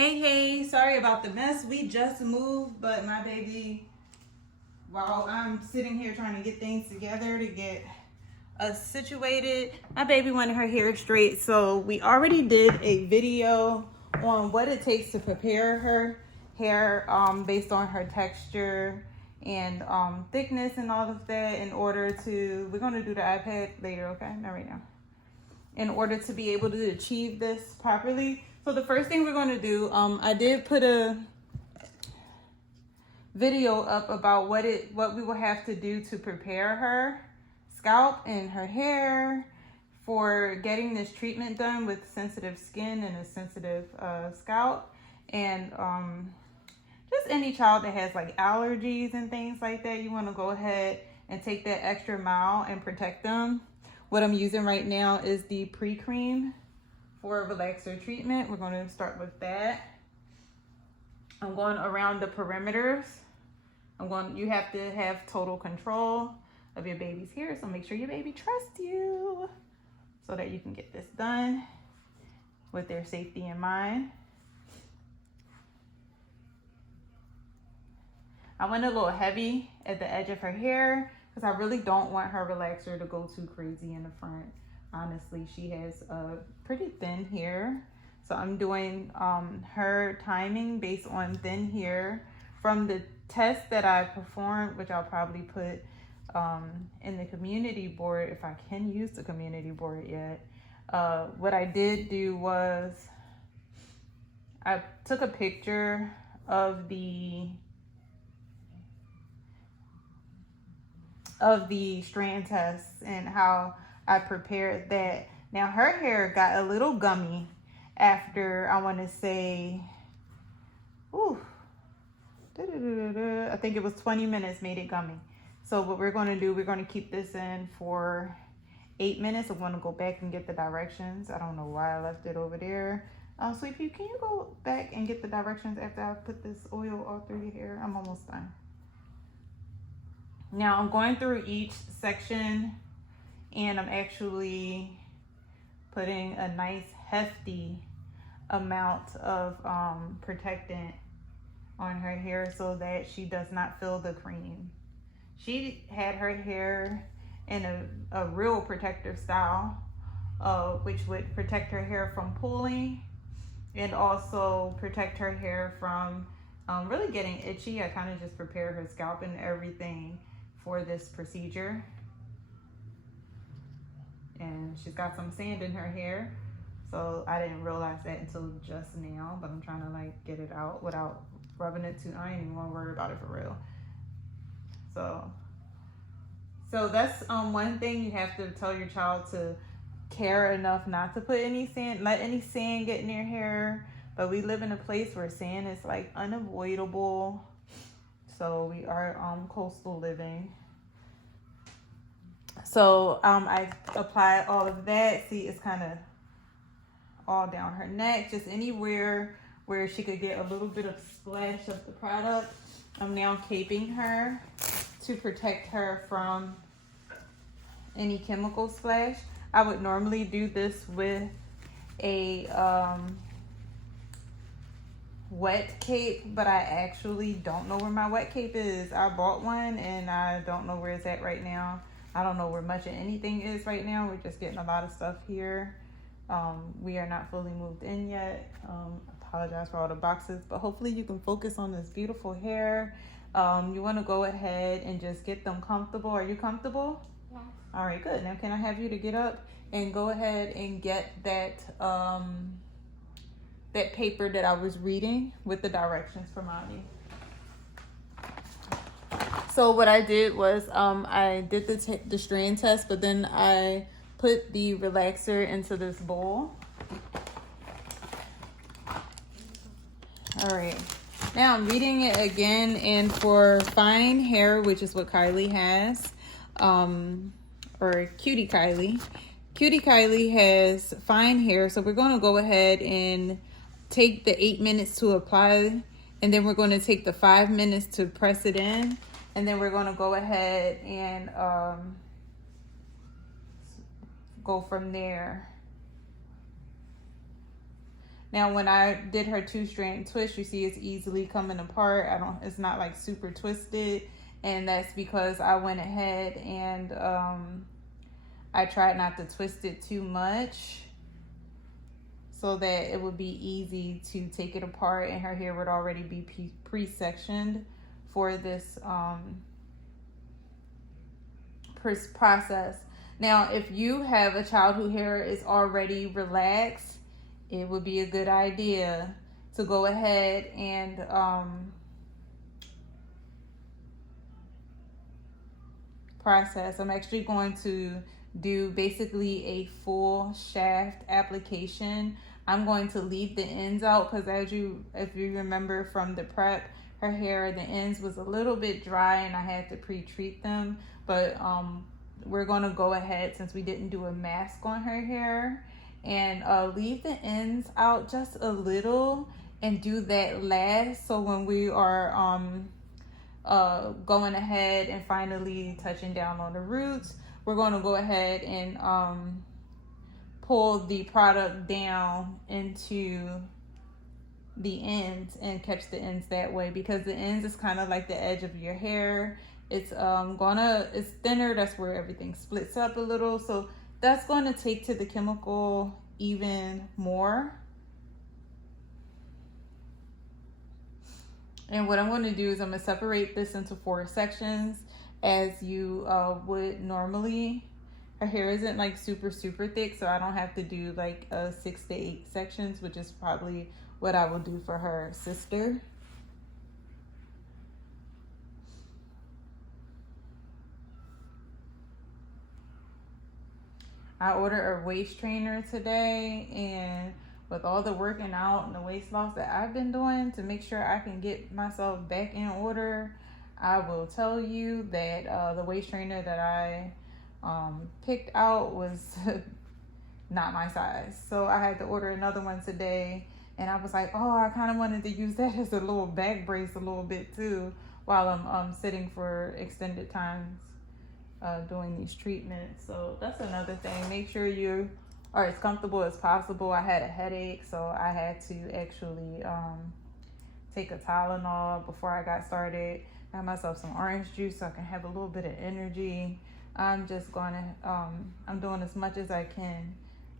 Hey, sorry about the mess. We just moved, but my baby, while I'm sitting here trying to get things together to get us situated, my baby wanted her hair straight. So we already did a video on what it takes to prepare her hair based on her texture and thickness and all of that in order to, we're going to do the iPad later, okay? Not right now. In order to be able to achieve this properly. So the first thing we're going to do, I did put a video up about what we will have to do to prepare her scalp and her hair for getting this treatment done with sensitive skin and a sensitive scalp, and just any child that has like allergies and things like that, you want to go ahead and take that extra mile and protect them. What I'm using right now is the pre-cream for relaxer treatment. We're going to start with that. I'm going around the perimeters. You have to have total control of your baby's hair, so make sure your baby trusts you so that you can get this done with their safety in mind. I went a little heavy at the edge of her hair because I really don't want her relaxer to go too crazy in the front. Honestly, she has pretty thin hair. So I'm doing her timing based on thin hair from the test that I performed, which I'll probably put in the community board if I can use the community board yet. What I did do was I took a picture of the strand tests and how I prepared that. Now her hair got a little gummy after, I want to say, I think it was 20 minutes made it gummy. So what we're going to do, we're going to keep this in for 8 minutes. I'm going to go back and get the directions. I don't know why I left it over there. Sweetie, can you go back and get the directions after I put this oil all through your hair? I'm almost done. Now I'm going through each section and I'm actually putting a nice hefty amount of protectant on her hair so that she does not feel the cream. She had her hair in a real protective style, which would protect her hair from pulling and also protect her hair from really getting itchy. I kind of just prepared her scalp and everything for this procedure. And she's got some sand in her hair, so I didn't realize that until just now, but I'm trying to like get it out without rubbing it too. I ain't even gonna worry about it for real. So that's one thing. You have to tell your child to care enough not to put any sand, let any sand get in their hair. But we live in a place where sand is like unavoidable. So we are coastal living. So I applied all of that. See, it's kind of all down her neck, just anywhere where she could get a little bit of splash of the product. I'm now caping her to protect her from any chemical splash. I would normally do this with a wet cape, but I actually don't know where my wet cape is. I bought one and I don't know where it's at right now. I don't know where much of anything is right now. We're just getting a lot of stuff here. We are not fully moved in yet. Apologize for all the boxes, but hopefully you can focus on this beautiful hair. You want to go ahead and just get them comfortable. Are you comfortable? Yeah. All right, good. Now can I have you to get up and go ahead and get that that paper that I was reading with the directions for Mommy. So what I did was I did the strand test, but then I put the relaxer into this bowl. All right. Now I'm reading it again, and for fine hair, which is what Kylie has, or Cutie Kylie. Cutie Kylie has fine hair, so we're going to go ahead and take the 8 minutes to apply, and then we're going to take the 5 minutes to press it in, and then we're going to go ahead and go from there. Now, when I did her 2-strand twist, you see it's easily coming apart. It's not like super twisted. And that's because I went ahead and I tried not to twist it too much so that it would be easy to take it apart and her hair would already be pre-sectioned for this process. Now, if you have a child whose hair is already relaxed, it would be a good idea to go ahead and process. I'm actually going to do basically a full shaft application. I'm going to leave the ends out because if you remember from the prep, her hair, the ends was a little bit dry and I had to pre-treat them. But we're going to go ahead, since we didn't do a mask on her hair, and leave the ends out just a little and do that last. So when we are going ahead and finally touching down on the roots, we're going to go ahead and pull the product down into the ends and catch the ends that way, because the ends is kind of like the edge of your hair. It's it's thinner. That's where everything splits up a little. So that's going to take to the chemical even more. And what I'm going to do is I'm going to separate this into 4 sections as you would normally. Her hair isn't like super thick, so I don't have to do like 6 to 8 sections, which is probably what I will do for her sister. I ordered a waist trainer today, and with all the working out and the weight loss that I've been doing to make sure I can get myself back in order, I will tell you that the waist trainer that I picked out was not my size. So I had to order another one today, and I was like, oh, I kind of wanted to use that as a little back brace a little bit too while I'm sitting for extended times doing these treatments. So that's another thing. Make sure you are as comfortable as possible. I had a headache, so I had to actually take a Tylenol before I got started. I had myself some orange juice so I can have a little bit of energy. I'm just gonna I'm doing as much as I can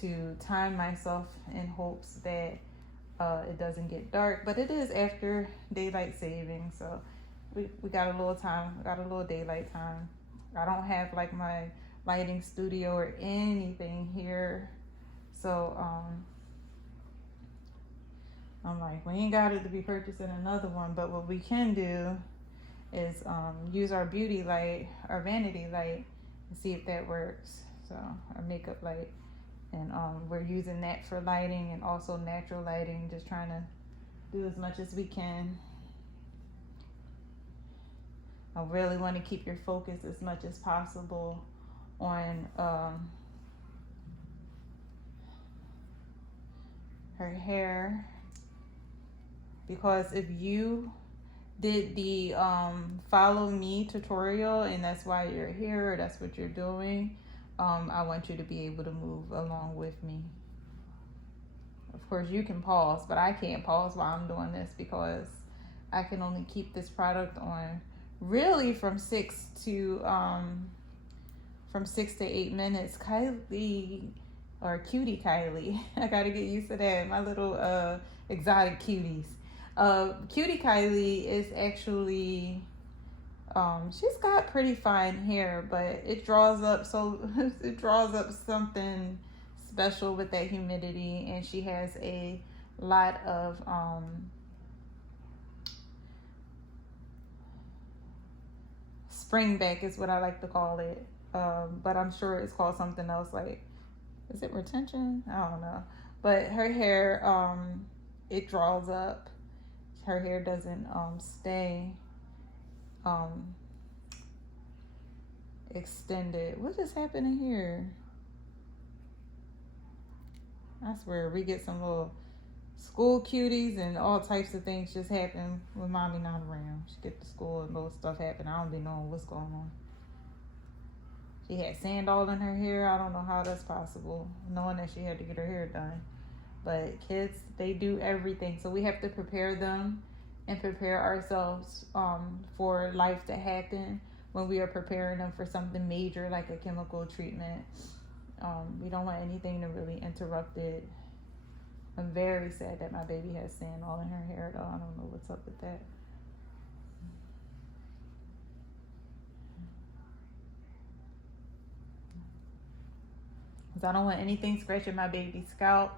to time myself in hopes that it doesn't get dark, but it is after daylight saving, so we got a little time, got a little daylight time. I don't have like my lighting studio or anything here, so I'm like, we ain't got it to be purchasing another one, but what we can do is use our beauty light, our vanity light, and see if that works. So our makeup light, and we're using that for lighting and also natural lighting, just trying to do as much as we can. I really want to keep your focus as much as possible on her hair, because if you did the follow me tutorial and that's why you're here, or that's what you're doing, I want you to be able to move along with me. Of course you can pause, but I can't pause while I'm doing this because I can only keep this product on really from 6 to 8 minutes. Kylie, or Cutie Kylie, I gotta get used to that, my little exotiKKuties. Cutie Kylie is actually she's got pretty fine hair, but it draws up it draws up something special with that humidity, and she has a lot of spring back is what I like to call it, but I'm sure it's called something else, like, is it retention? I don't know. But her hair, it draws up. Her hair doesn't stay extended. What is happening here? I swear we get some little school cuties and all types of things just happen when mommy not around. She get to school and little stuff happen. I don't be knowing what's going on. She had sand all in her hair. I don't know how that's possible, knowing that she had to get her hair done. But kids, they do everything. So we have to prepare them and prepare ourselves for life to happen when we are preparing them for something major like a chemical treatment. We don't want anything to really interrupt it. I'm very sad that my baby has sand all in her hair, though. I don't know what's up with that. Because I don't want anything scratching my baby's scalp.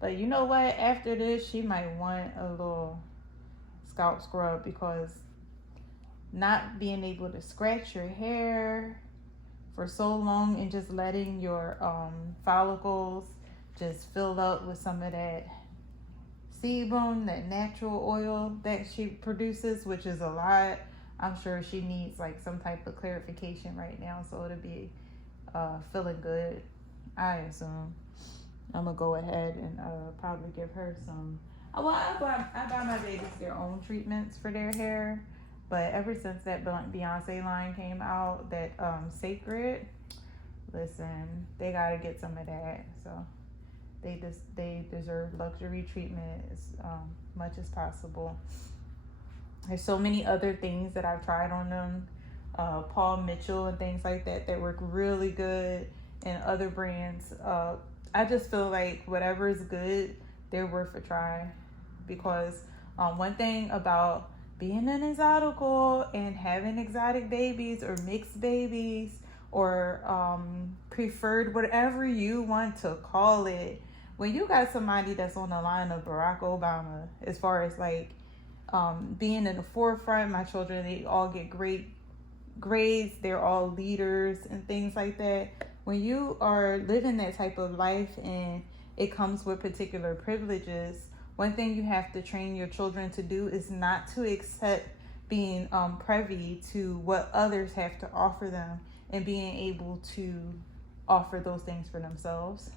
But you know what? After this, she might want a little scalp scrub, because not being able to scratch your hair for so long and just letting your follicles just fill up with some of that sebum, that natural oil that she produces, which is a lot. I'm sure she needs like some type of clarification right now, so it'll be feeling good, I assume. I'm gonna go ahead and probably give her some. Well, I buy my babies their own treatments for their hair, but ever since that Beyonce line came out, that Sacred, listen, they gotta get some of that. So they deserve luxury treatment as much as possible. There's so many other things that I've tried on them, Paul Mitchell and things like that work really good, and other brands. I just feel like whatever is good, they're worth a try, because one thing about being an exotical and having exotic babies or mixed babies or preferred, whatever you want to call it, when you got somebody that's on the line of Barack Obama, as far as like being in the forefront, my children, they all get great grades, they're all leaders and things like that. When you are living that type of life and it comes with particular privileges, one thing you have to train your children to do is not to accept being privy to what others have to offer them, and being able to offer those things for themselves.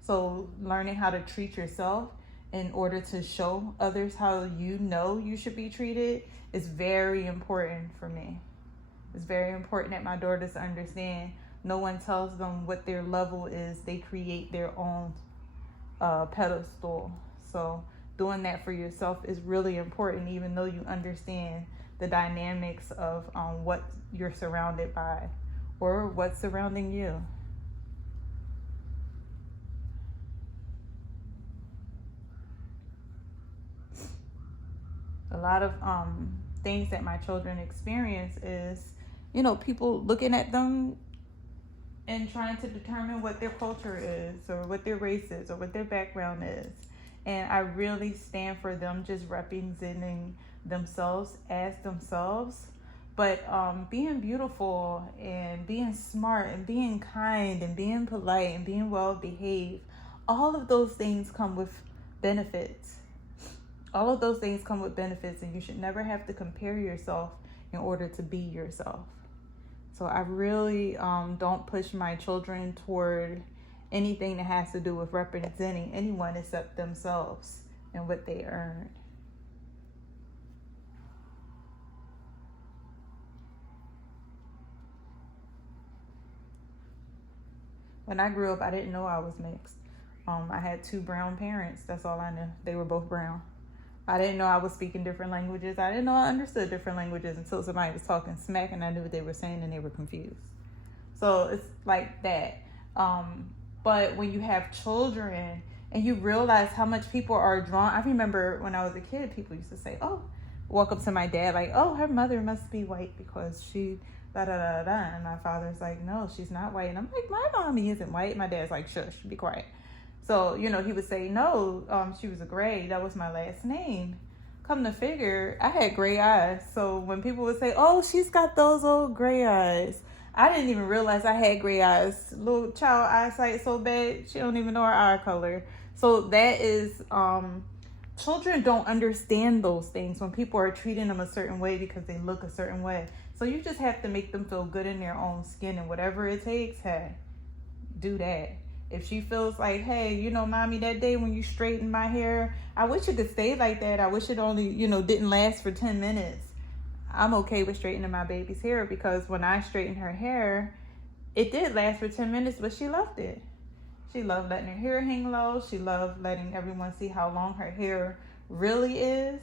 So learning how to treat yourself in order to show others how you know you should be treated is very important for me. It's very important that my daughters understand no one tells them what their level is. They create their own pedestal. So doing that for yourself is really important, even though you understand the dynamics of what you're surrounded by or what's surrounding you. A lot of things that my children experience is, people looking at them and trying to determine what their culture is or what their race is or what their background is. And I really stand for them just representing themselves as themselves, but being beautiful and being smart and being kind and being polite and being well behaved. All of those things come with benefits. All of those things come with benefits, and you should never have to compare yourself in order to be yourself. So I really don't push my children toward anything that has to do with representing anyone except themselves and what they earn. When I grew up, I didn't know I was mixed. I had 2 brown parents. That's all I knew. They were both brown. I didn't know I was speaking different languages. I didn't know I understood different languages until somebody was talking smack and I knew what they were saying and they were confused. So it's like that. But when you have children and you realize how much people are drawn. I remember when I was a kid, people used to say, oh, walk up to my dad like, oh, her mother must be white because she da-da-da-da. And my father's like, no, she's not white. And I'm like, my mommy isn't white. My dad's like, shush, be quiet. So, he would say, no, she was a gray. That was my last name. Come to figure, I had gray eyes. So when people would say, oh, she's got those old gray eyes, I didn't even realize I had gray eyes. Little child eyesight so bad, she don't even know her eye color. So that is, children don't understand those things when people are treating them a certain way because they look a certain way. So you just have to make them feel good in their own skin, and whatever it takes, hey, do that. If she feels like, hey, mommy, that day when you straightened my hair, I wish it could stay like that. I wish it only, didn't last for 10 minutes. I'm okay with straightening my baby's hair, because when I straightened her hair, it did last for 10 minutes, but she loved it. She loved letting her hair hang low. She loved letting everyone see how long her hair really is.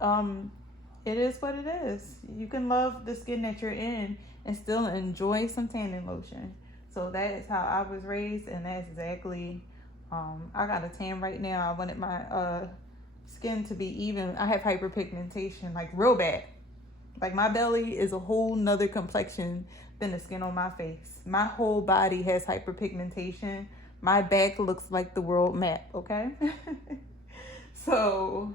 It is what it is. You can love the skin that you're in and still enjoy some tanning lotion. So that is how I was raised, and that's exactly, I got a tan right now. I wanted my skin to be even. I have hyperpigmentation, like real bad. Like my belly is a whole nother complexion than the skin on my face. My whole body has hyperpigmentation. My back looks like the world map, okay? So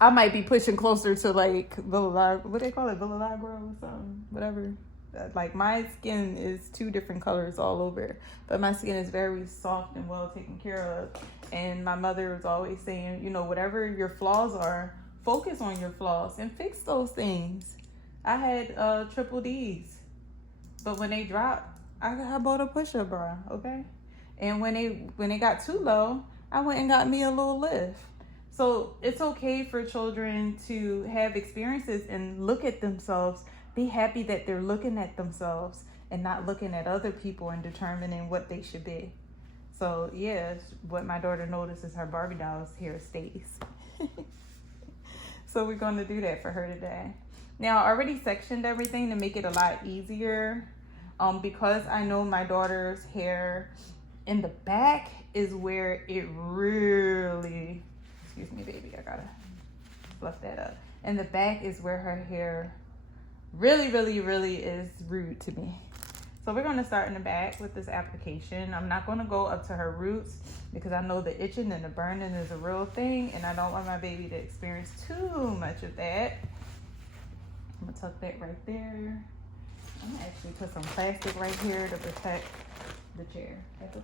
I might be pushing closer to like what they call it, vitiligo or something, whatever. Like my skin is 2 different colors all over, but my skin is very soft and well taken care of. And my mother was always saying, you know, whatever your flaws are, focus on your flaws and fix those things. I had triple D's, but when they dropped, I bought a push-up bra, okay? And when they got too low, I went and got me a little lift. So it's okay for children to have experiences and look at themselves, be happy that they're looking at themselves and not looking at other people and determining what they should be. So yeah, what my daughter notices, her Barbie doll's hair stays. So we're going to do that for her today. Now I already sectioned everything to make it a lot easier. Because I know my daughter's hair in the back is where it really, excuse me baby, I gotta fluff that up. In the back is where her hair really is rude to me. So we're gonna start in the back with this application. I'm not gonna go up to her roots because I know the itching and the burning is a real thing, and I don't want my baby to experience too much of that. I'm gonna tuck that right there. I'm gonna actually put some plastic right here to protect the chair. Thank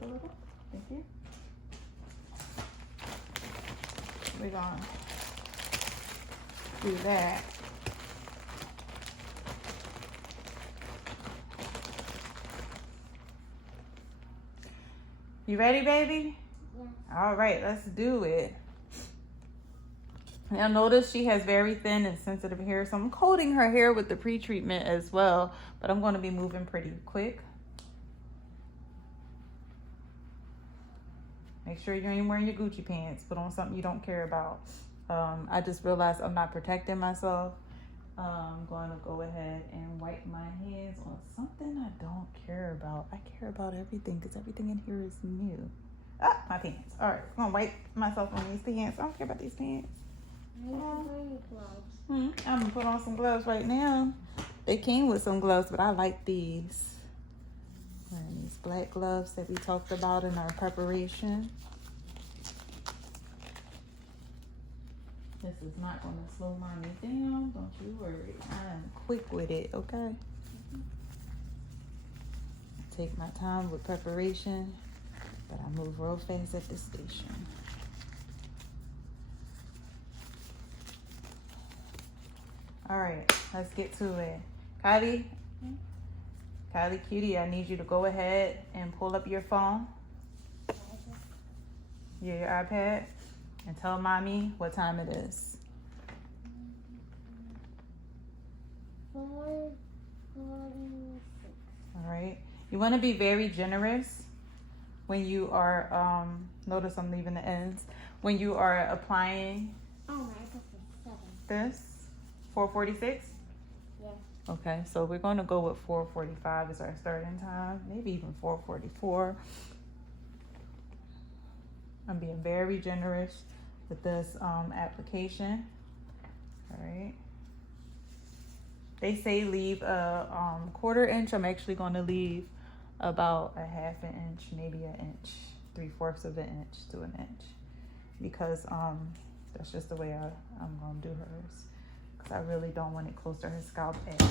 you. We're gonna do that. You ready, baby? Yeah. All right, let's do it. Now notice she has very thin and sensitive hair, so I'm coating her hair with the pre-treatment as well, but I'm going to be moving pretty quick. Make sure you ain't wearing your Gucci pants. Put on something you don't care about. I just realized I'm not protecting myself. I'm going to go ahead and wipe my hands on something I don't care about. I care about everything because everything in here is new. Ah, my pants. All right, I'm going to wipe myself on these pants. I don't care about these pants. I'm gonna put on some gloves right now. They came with some gloves, but I like these. And these black gloves that we talked about in our preparation. This is not gonna slow mommy down. Don't you worry. I'm quick with it, okay? Take my time with preparation, but I move real fast at the station. All right, let's get to it. Kylie, Cutie, I need you to go ahead and pull up your phone. Yeah, your iPad. And tell mommy what time it is. 4:46. All right. You want to be very generous when you are, notice I'm leaving the ends. When you are applying this, 4:46? Yeah. Okay, so we're going to go with 4:45 as our starting time, maybe even 4:44. I'm being very generous with this application. All right. They say leave a 1/4 inch. I'm actually going to leave about a 1/2 inch, maybe an inch, 3/4 of an inch to an inch, because that's just the way I'm going to do hers. I really don't want it close to her scalp edge.